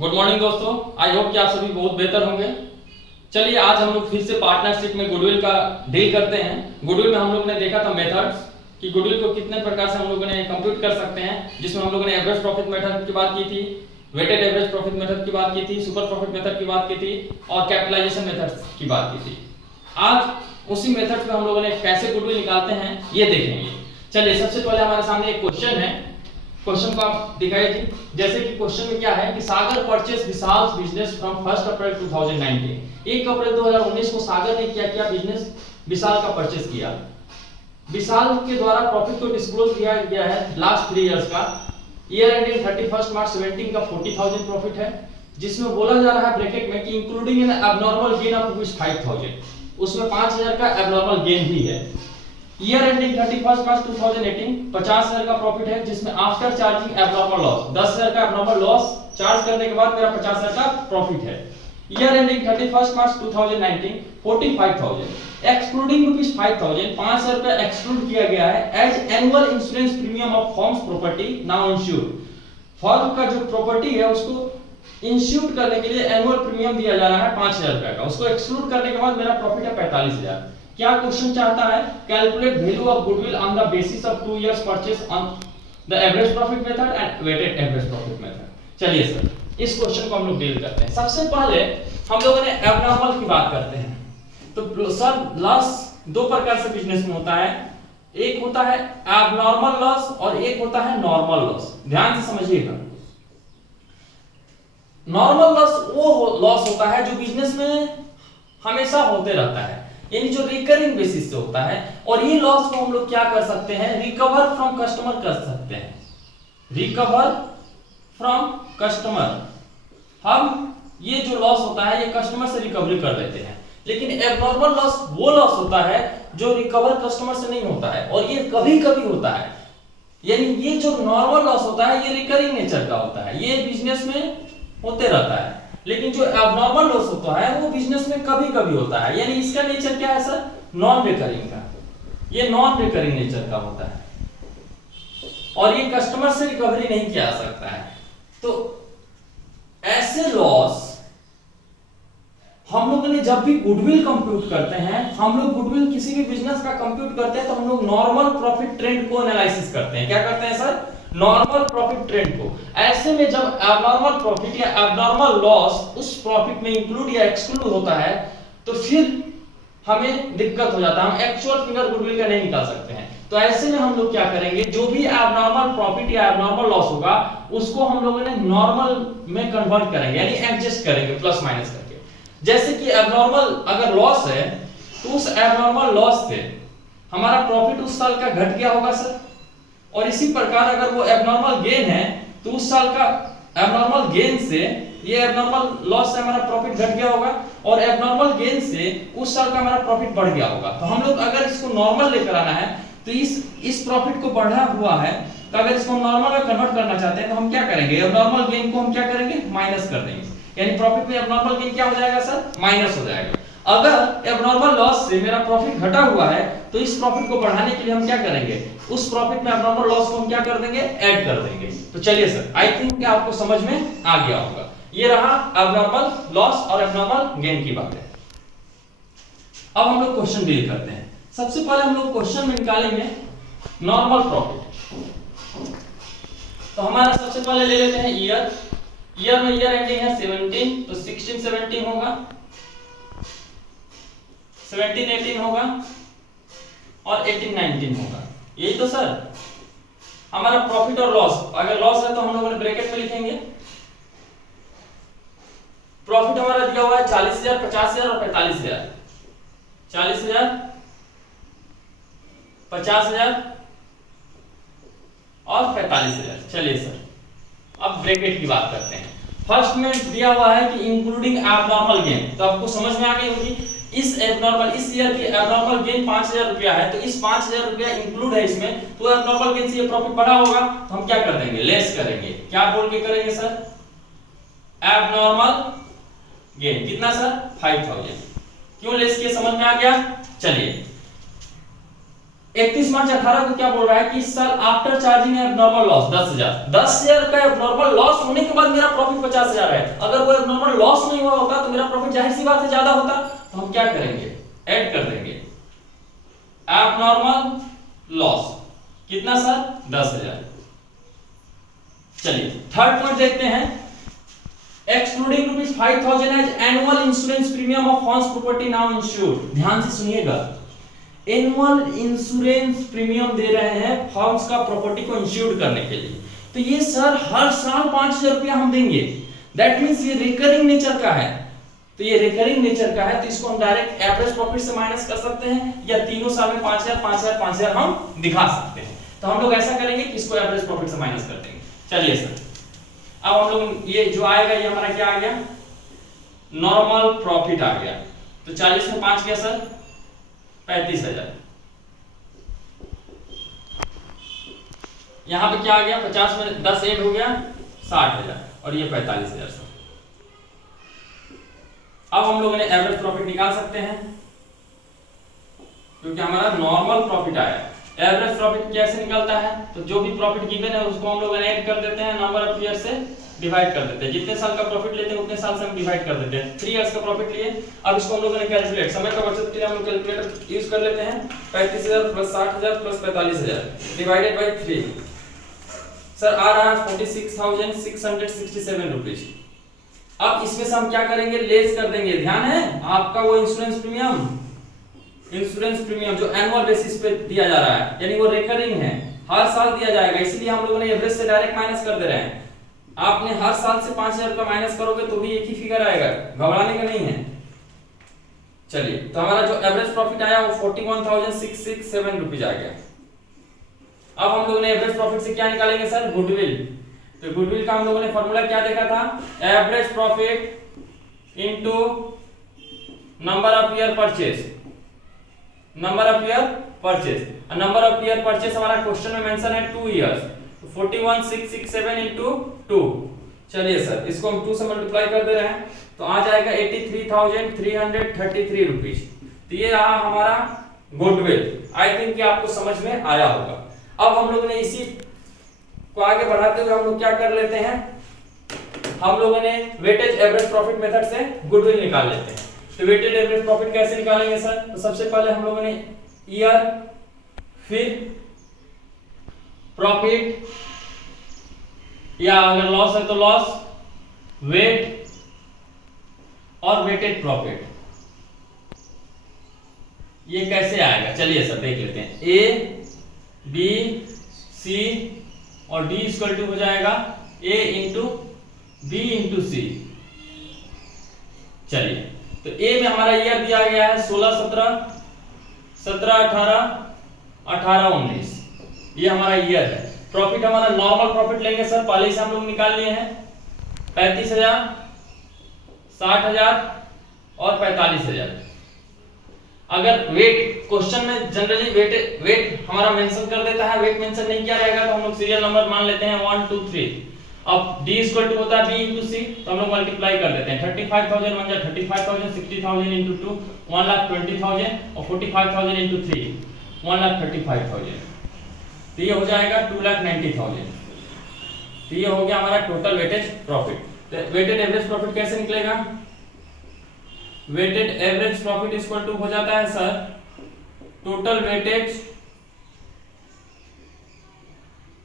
Good morning दोस्तों, I hope कि आप सभी बहुत बेहतर होंगे। चलिए आज हम लोग फिर से पार्टनरशिप में गुडविल का डील करते हैं। गुडविल में हम लोग ने देखा था मेथड्स कि गुडविल को कितने प्रकार से हम लोगों ने कंप्यूट कर सकते हैं, जिसमें हम लोगों ने एवरेज प्रॉफिट मेथड की बात की थी, वेटेड एवरेज प्रॉफिट मेथड की बात की थी, सुपर प्रॉफिट मेथड की बात की थी और कैपिटलाइजेशन मेथड की बात की थी। आज उसी मेथड पे हम लोगों ने कैसे गुडविल निकालते हैं ये देखेंगे। चलिए सबसे पहले हमारे सामने एक क्वेश्चन है, क्वेश्चन को आप दिखाइए जी। जैसे कि क्वेश्चन में क्या है कि सागर परचेस विशाल बिजनेस फ्रॉम 1 अप्रैल 2019। 1 अप्रैल 2019 को सागर ने क्या किया, बिजनेस विशाल का परचेस किया। विशाल के द्वारा प्रॉफिट को डिस्क्लोज किया गया है लास्ट 3 इयर्स का। ईयर एंडिंग 31 मार्च 17 का 40,000 प्रॉफिट है, जिसमें बोला जा रहा है ब्रैकेट में कि including N abnormal gain of ₹5,000, उसमें 5,000 का एबनॉर्मल गेन भी है। ईयर एंडिंग 31 मार्च 2018 50,000 का प्रॉफिट है, जिसमें आफ्टर चार्जिंग एबनॉर्मल लॉस 10,000 का एबनॉर्मल लॉस चार्ज करने के बाद मेरा 50,000 का प्रॉफिट है। ईयर एंडिंग 31 मार्च 2019 45,000 एक्सक्लूडिंग ₹5,000 5,000 रुपए एक्सक्लूड किया गया है as annual insurance premium of firms property now insured. Firm का जो प्रॉपर्टी है उसको इंश्योर करने के लिए एनुअल प्रीमियम दिया जा रहा है 5,000 रुपए का, उसको एक्सक्लूड करने के बाद मेरा प्रॉफिट है 45,000। क्या क्वेश्चन चाहता है, calculate value of goodwill on the basis of 2 years purchase on the average profit method and weighted average profit method. चलिए सर इस क्वेश्चन को हम लोग डील करते हैं। सबसे पहले हम लोगों ने एबनॉर्मल की बात करते हैं। तो सर लॉस दो प्रकार से बिजनेस में होता है, एक होता है एबनॉर्मल लॉस और एक होता है नॉर्मल लॉस। ध्यान से समझिएगा, नॉर्मल लॉस वो लॉस होता है जो बिजनेस में हमेशा होते रहता है, यानी जो रिकरिंग बेसिस से होता है, और ये लॉस को हम लोग क्या कर सकते हैं, रिकवर फ्रॉम कस्टमर कर सकते हैं। रिकवर फ्रॉम कस्टमर, हम ये जो लॉस होता है ये कस्टमर से रिकवरी कर लेते हैं। लेकिन एबनॉर्मल लॉस वो लॉस होता है जो रिकवर कस्टमर से नहीं होता है, और ये कभी कभी होता है। यानी ये जो नॉर्मल लॉस होता है ये रिकरिंग नेचर का होता है, ये बिजनेस में होते रहता है। लेकिन जो एबनॉर्मल लॉस होता है वो बिजनेस में कभी कभी होता है, यानी इसका नेचर क्या है सर, नॉन रिकरिंग का। ये नॉन रिकरिंग नेचर का होता है और ये कस्टमर से रिकवरी नहीं किया जा सकता है। तो ऐसे लॉस हम लोगों ने जब भी गुडविल कंप्यूट करते हैं, हम लोग गुडविल किसी भी बिजनेस का कंप्यूट करते हैं तो हम लोग नॉर्मल प्रॉफिट ट्रेंड को एनालिसिस करते हैं। क्या करते हैं सर, नॉर्मल प्रॉफिट ट्रेंड को। ऐसे में जब एबनॉर्मल प्रॉफिट या एबनॉर्मल लॉस उस प्रॉफिट में इंक्लूड या एक्सक्लूड होता है तो फिर हमें दिक्कत हो जाता है, हम एक्चुअल फिगर गुडविल का नहीं निकाल सकते हैं। तो ऐसे में हम लोग क्या करेंगे, जो भी एबनॉर्मल प्रॉफिट या एबनॉर्मल लॉस होगा उसको हम लोगों ने नॉर्मल में कन्वर्ट करेंगे, यानी एडजस्ट करेंगे प्लस माइनस करके। जैसे कि एबनॉर्मल अगर लॉस है तो उस एबनॉर्मल लॉस से हमारा प्रॉफिट उस साल का घट गया होगा सर, और इसी प्रकार अगर वो एबनॉर्मल गेन है तो उस साल का एबनॉर्मल गेन से ये एबनॉर्मल लॉस से हमारा प्रॉफिट घट गया होगा, और एबनॉर्मल गेन से उस साल का हमारा प्रॉफिट बढ़ गया होगा। तो हम लोग अगर इसको नॉर्मल लेकर आना है तो इस प्रॉफिट को बढ़ा हुआ है, तो अगर इसको नॉर्मल में कन्वर्ट करना चाहते हैं तो हम क्या करेंगे, एबनॉर्मल गेन को हम क्या करेंगे, माइनस कर देंगे, यानी प्रॉफिट में एबनॉर्मल गेन क्या हो जाएगा सर, माइनस हो जाएगा। अगर एबनॉर्मल लॉस से मेरा प्रॉफिट घटा हुआ है तो इस प्रॉफिट को बढ़ाने के लिए हम क्या करेंगे, उस प्रॉफिट में एबनॉर्मल लॉस को हम क्या कर देंगे, ऐड कर देंगे। तो चलिए सर, आई थिंक आपको समझ में आ गया होगा। ये रहा एबनॉर्मल लॉस और एबनॉर्मल गेन की बात है। अब हम लोग क्वेश्चन डील करते हैं। सबसे पहले हम लोग क्वेश्चन में निकालेंगे नॉर्मल प्रॉफिट। तो हमारा सबसे पहले ले लेते हैं ईयर। ईयर में ईयर एंडिंग है 17, तो 16 17 होगा, 17 18 होगा और 18 19 होगा। यही तो सर हमारा प्रॉफिट और लॉस। अगर लॉस है तो हम लोगों ने ब्रैकेट में लिखेंगे। प्रॉफिट हमारा दिया हुआ है 40,000, 50,000 और 45,000। 40,000, 50,000 और 45,000। चलिए सर अब ब्रैकेट की बात करते हैं। फर्स्ट में दिया हुआ है कि इंक्लूडिंग एबनॉर्मल गेन, तो आपको समझ में आ गई होगी इस ईयर की एबनॉर्मल गेन 5,000 रुपया है, तो इस 5,000 रुपया इंक्लूड है इसमें, तो एबनॉर्मल गेन से ये प्रॉफिट बढ़ा होगा तो हम क्या कर देंगे, लेस करेंगे। क्या बोल के करेंगे सर, एबनॉर्मल गेन कितना सर, 5,000। क्यों लेस किया, समझ में आ गया। चलिए 31 मार्च 18 को क्या बोल रहा है कि इस साल आफ्टर चार्जिंग एबनॉर्मल लॉस 10,000 का एबनॉर्मल लॉस होने के बाद मेरा प्रॉफिट 50,000 है। अगर वो एबनॉर्मल लॉस नहीं हुआ होता तो मेरा प्रॉफिट जाहिर सी बात है ज्यादा होता। तो हम क्या करेंगे, ऐड कर देंगे एबनॉर्मल लॉस कितना सर 10,000। चलिए थर्ड पॉइंट देखते हैं, excluding rupees 5,000 as annual insurance premium of firms property now insured. ध्यान से सुनिएगा, एनुअल इंश्योरेंस प्रीमियम दे रहे हैं फर्म्स का प्रॉपर्टी को इंश्योर करने के लिए। तो ये सर हर साल 5,000 रुपया हम देंगे, दैट मींस ये रिकरिंग नेचर का है। तो ये रिकरिंग नेचर का है तो इसको हम डायरेक्ट एवरेज प्रॉफिट से माइनस कर सकते हैं या तीनों साल में 5,000 5,000 5,000 हम दिखा सकते हैं। तो हम लोग ऐसा करेंगे कि इसको एवरेज प्रॉफिट से माइनस कर देंगे। चलिए सर अब हम लोग ये जो आएगा ये हमारा क्या आ गया, नॉर्मल प्रॉफिट आ गया। तो 40 में 5 गया सर 35,000। यहां पे क्या आ गया, 50 में 10 ऐड हो गया 60,000 और ये 45,000 सर। अब हम लोगों ने एवरेज प्रॉफिट निकाल सकते हैं क्योंकि हमारा नॉर्मल प्रॉफिट आया। एवरेज प्रॉफिट कैसे निकलता है, तो जो भी प्रॉफिट गिवन है उसको हम लोग ऐड कर देते हैं, नंबर ऑफ ईयर से डिवाइड कर देते हैं। जितने साल का प्रॉफिट लेते हैं उतने साल से हम डिवाइड कर देते हैं। 3 इयर्स का प्रॉफिट लिए, अब इसको हम लोगों ने कैलकुलेट समय का बचत के लिए हम लोग कैलकुलेटर यूज कर लेते हैं। 35,000 plus 60,000 plus 45,000 divided by 3 sir आ रहा है 46,667 रुपीज। अब इसमें से हम क्या करेंगे, लेस कर देंगे। ध्यान है आपका वो इंश्योरेंस प्रीमियम जो एनुअल बेसिस पे दिया जा रहा है, यानी वो रिकरिंग है, हर साल दिया जाएगा, इसलिए हम लोगों ने एवरेज से डायरेक्ट माइनस कर दे रहे हैं। आपने हर साल से 5,000 रुपया माइनस करोगे तो भी एक ही फिगर आएगा, घबराने का नहीं है। चलिए तो हमारा जो एवरेज प्रॉफिट आया वो 41,667 रुपीज आ गया। अब हम लोगों ने एवरेज प्रॉफिट से क्या निकालेंगे सर, गुडविल। तो गुडविल का हम लोगों ने फॉर्मूला क्या देखा था, average profit into number of year purchase, number of year purchase. Number of year purchase हमारा क्वेश्चन में मेंशन है 2 इयर्स, तो 41,667 इनटू 2। चलिए सर इसको हम 2 से मल्टीप्लाई कर दे रहे हैं तो आ जाएगा 83,333 रुपीज। तो ये रहा हमारा गुडविल। आई थिंक कि आपको समझ में आया होगा। अब हम लोगों ने इसी को आगे बढ़ाते हुए हम लोग क्या कर लेते हैं, हम लोगों ने वेटेज एवरेज प्रॉफिट मेथड से गुडविल निकाल लेते हैं। तो वेटेड एवरेज प्रॉफिट कैसे निकालेंगे सर, तो सबसे पहले हम लोगों ने ईयर, फिर प्रॉफिट, या अगर लॉस है तो लॉस, वेट और वेटेड प्रॉफिट। ये कैसे आएगा, चलिए सर देख लेते हैं। ए बी सी और डी इक्वल टू हो जाएगा ए इंटू बी इंटू सी। चलिए तो ए में हमारा ईयर दिया गया है 16 17 17 18 18 19, ये हमारा ईयर है। प्रॉफिट हमारा नॉर्मल प्रॉफिट लेंगे सर, पहले से हम लोग निकाल लिए हैं 35,000 60,000 और 45,000। अगर वेट क्वेश्चन में जनरली वेट हमारा मेंशन कर देता है, वेट मेंशन नहीं किया रहेगा तो हम लोग सीरियल नंबर मान लेते हैं 1 2 3। अब d इक्वल टू होता है b इंटू सी, तो हम लोग मल्टीप्लाई कर देते हैं। 35,000 1 जा 35,000, 60,000 इंटू 2 1,20,000 और 45,000 इंटू 3 1,35,000। तो ये हो जाएगा 2,90,000। तो ये हो गया हमारा टोटल वेटेज प्रॉफिट। तो वेटेड एवरेज प्रॉफिट कैसे निकलेगा, weighted average profit equal to हो जाता है sir total weightage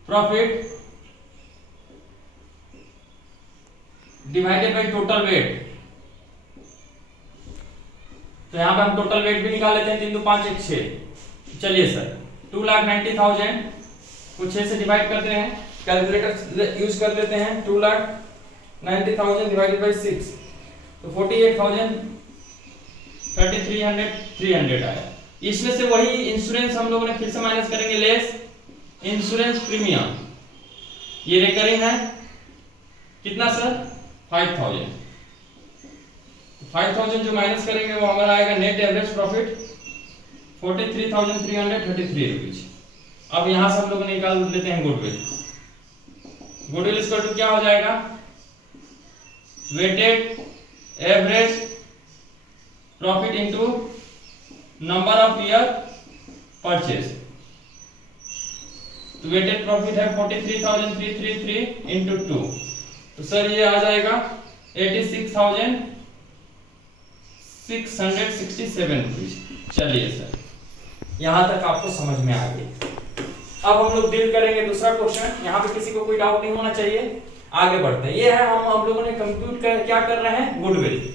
profit divided by total weight. तो यहां पे हम टोटल वेट भी निकाल लेते हैं, 3 2 5 1 6। चलिए सर 2,90,000 को 6 से डिवाइड कर रहे हैं, कैलकुलेटर यूज कर लेते हैं। 2,90,000 डिवाइडेड बाय 6 तो 48,000 3,300 आया। इसमें से वही इंश्योरेंस हम लोगों ने फिर से माइनस करेंगे, लेस इंश्योरेंस प्रीमियम, ये रिकरिंग है कितना सर 5,000। 5,000 जो माइनस करेंगे वो हमारा आएगा नेट एवरेज प्रॉफिट 43,333 रुपीज। अब यहां से हम लोग निकाल लेते हैं गुडविल। गुडविल इक्वल टू क्या हो जाएगा, weighted average profit into number of year purchase. तो वेटेड प्रॉफिट है 43,333 इंटू 2, तो सर ये आ जाएगा 86,667 रुपीज। चलिए सर, यहां तक आपको समझ में आ गई। अब हम लोग डील करेंगे दूसरा क्वेश्चन। यहाँ पे किसी को कोई डाउट नहीं होना चाहिए, आगे बढ़ते हैं। ये है हम लोगों ने कंप्यूट कर क्या कर रहे हैं, गुडविल।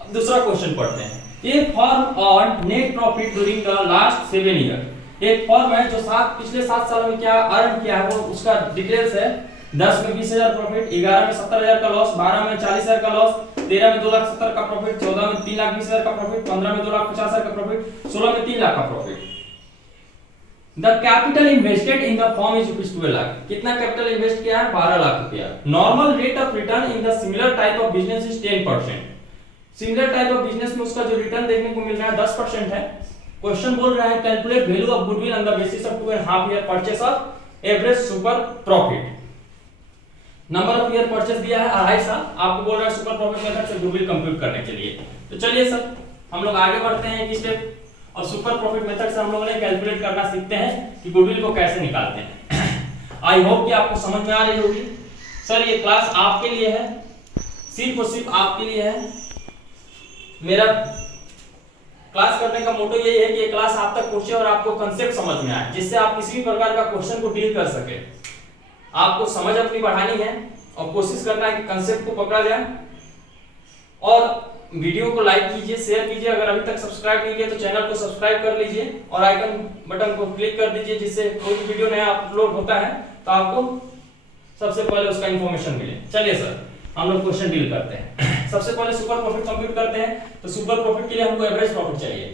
अब दूसरा क्वेश्चन पढ़ते हैं। A firm earn net profit during the last 7 year. एक फर्म है जो पिछले 7 साल में क्या अर्न किया है, वो उसका डिटेल्स है। 10 में 20,000 प्रॉफिट, 11 में 70,000 का लॉस, 12 में 40,000 का लॉस, 13 में 2,70,000 का प्रॉफिट, 14 में 3,20,000 का प्रॉफिट, 15 में 2,50,000 का प्रॉफिट, 16 में 3 लाख का profit. The capital invested in the firm is ₹12 lakh. कितना कैपिटल इन्वेस्ट किया है, 12 लाख रुपया। Normal rate of return in the similar type of business is 10%। Similar type of business में उसका जो रिटर्न देखने को मिल रहा है 10% है। क्वेश्चन बोल रहा है calculate value of goodwill on the basis of 2.5 year purchase of average super profit. Number of year purchase दिया है 2.5 साल, आपको बोल रहा है सुपर प्रॉफिट मेथड से गुडविल कंप्यूट करने के लिए। तो चलिए सर, हम लोग आगे बढ़ते हैं एक स्टेप, और सुपर प्रॉफिट मेथड से हम लोगों ने कैलकुलेट करना सीखते हैं कि गुडविल को कैसे निकालते हैं। आई होप कि आपको समझ में आ रही होगी। सर ये क्लास आपके लिए है, सिर्फ और सिर्फ आपके लिए है। मेरा क्लास करने का मोटो यही है कि ये क्लास आप तक पहुंचे और आपको कांसेप्ट समझ में आए, जिससे आप किसी भी प्रकार का क्वेश्चन को डील कर सके। आपको समझ अपनी बढ़ानी है और कोशिश करना है कि कांसेप्ट को पकड़ा जाए। और वीडियो को लाइक कीजिए, शेयर कीजिए। अगर अभी तक सब्सक्राइब नहीं किया तो चैनल को सब्सक्राइब कर लीजिए और आइकन बटन को क्लिक कर दीजिए, जिससे कोई भी वीडियो नया अपलोड होता है तो आपको सबसे पहले उसका इंफॉर्मेशन मिले। चलिए सर, हम लोग क्वेश्चन डील करते हैं। सबसे पहले सुपर प्रॉफिट कंप्यूट करते हैं। तो सुपर प्रॉफिट के लिए हमको एवरेज प्रॉफिट चाहिए।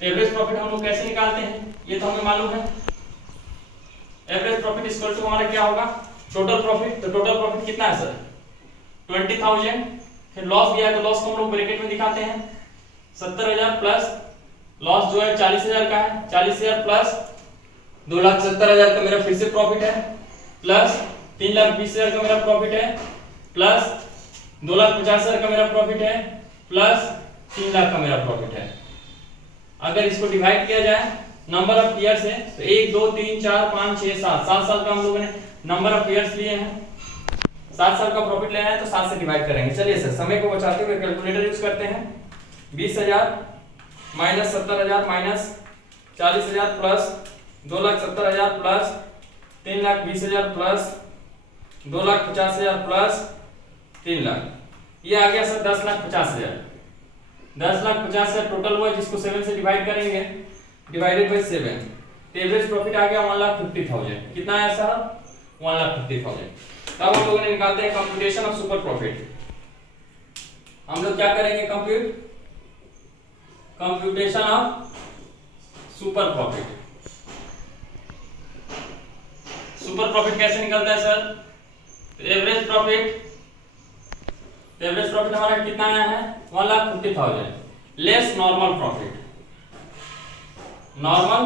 तो एवरेज प्रॉफिट हम लोग कैसे निकालते हैं, ये तो हमें मालूम है। एवरेज प्रॉफिट इक्वल टू हमारा क्या होगा, टोटल प्रॉफिट। तो टोटल प्रॉफिट कितना है सर, 20,000। फिर लॉस दिया है तो लॉस को हम लोग ब्रैकेट में दिखाते हैं, 70,000 प्लस लॉस जो है 40,000 का है, 40,000 प्लस 2,70,000 का मेरा फिर से प्रॉफिट है, प्लस 3,20,000 का मेरा प्रॉफिट है, प्लस 2,50,000 का मेरा प्रॉफिट है, प्लस 3 लाख का मेरा प्रॉफिट है। अगर इसको डिवाइड किया जाए नंबर ऑफ ईयर से तो 1 2 3 4 5 6 7 7 साल का हम लोगों ने नंबर ऑफ ईयर्स लिए हैं। 7 साल का प्रॉफिट लेना है तो 7 से डिवाइड करेंगे। चलिए सर, समय को बचाते हुए कैलकुलेटर यूज करते हैं। 20,000 minus 70,000 minus 40,000 plus 2,70,000 plus 3,20,000 plus 2,50,000 plus 3 lakh, ये आ गया सर 10,50,000। 10,50,000 टोटल हुआ, जिसको 7 से डिवाइड करेंगे, डिवाइडेड बाय 7। एवरेज प्रॉफिट आ गया 1,50,000। कितना आया सर, 1,50,000। तब हम लोगों ने निकालते हैं कंप्यूटेशन ऑफ सुपर प्रॉफिट। हम लोग क्या करेंगे, computation of super profit. Super profit कैसे निकलता है sir, average profit. Average profit हमारा कितना आया है, 1,50,000 less normal profit. Normal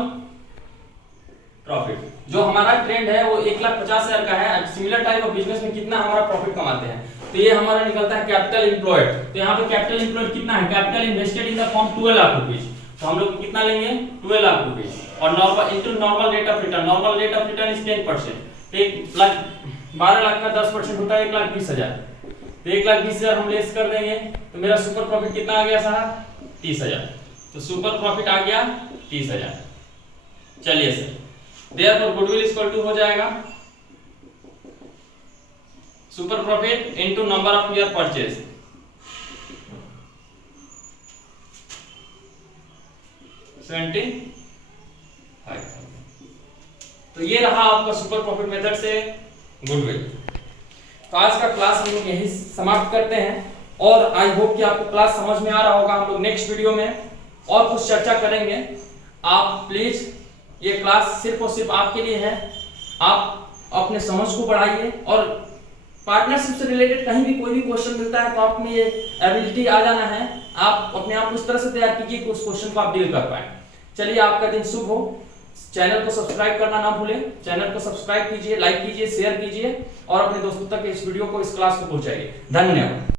profit जो हमारा ट्रेंड है वो 1,50,000 का है। सिमिलर टाइप ऑफ बिजनेस में कितना हमारा प्रॉफिट कमाते हैं, तो ये हमारा निकलता है कैपिटल एम्प्लॉयड। तो यहाँ पे कैपिटल एम्प्लॉयड कितना है, capital invested in the form 12 lakh rupees. तो हम लोग कितना लेंगे, 12 लाख रुपीस, और normal into normal rate of return. Normal rate of return is 10%। तो 12 लाख का 10% होता है 1,20,000। तो 1,20,000 हम लेस कर देंगे, तो मेरा सुपर प्रॉफिट कितना आ गया साहब, 30,000। तो सुपर प्रॉफिट आ गया 30,000। चलिए sir, therefore goodwill equal to हो जाएगा super profit into number of year purchase. तो ये रहा आपका सुपर प्रॉफिट मेथड से गुडविल। तो आज का क्लास हम लोग यही समाप्त करते हैं, और आई होप कि आपको क्लास समझ में आ रहा होगा। हम लोग नेक्स्ट वीडियो में और कुछ चर्चा करेंगे। आप प्लीज, ये क्लास सिर्फ और सिर्फ आपके लिए है। आप अपने समझ को बढ़ाइए, और पार्टनरशिप से रिलेटेड कहीं भी कोई भी क्वेश्चन मिलता है तो आप में ये एबिलिटी आ जाना है। आप अपने आप को इस तरह से तैयार कीजिए कि उस क्वेश्चन को आप डील कर पाए। चलिए, आपका दिन शुभ हो। चैनल को सब्सक्राइब करना ना भूलें। चैनल को सब्सक्राइब कीजिए, लाइक कीजिए, शेयर कीजिए, और अपने दोस्तों तक इस वीडियो को, इस क्लास को पहुंचाइए। धन्यवाद।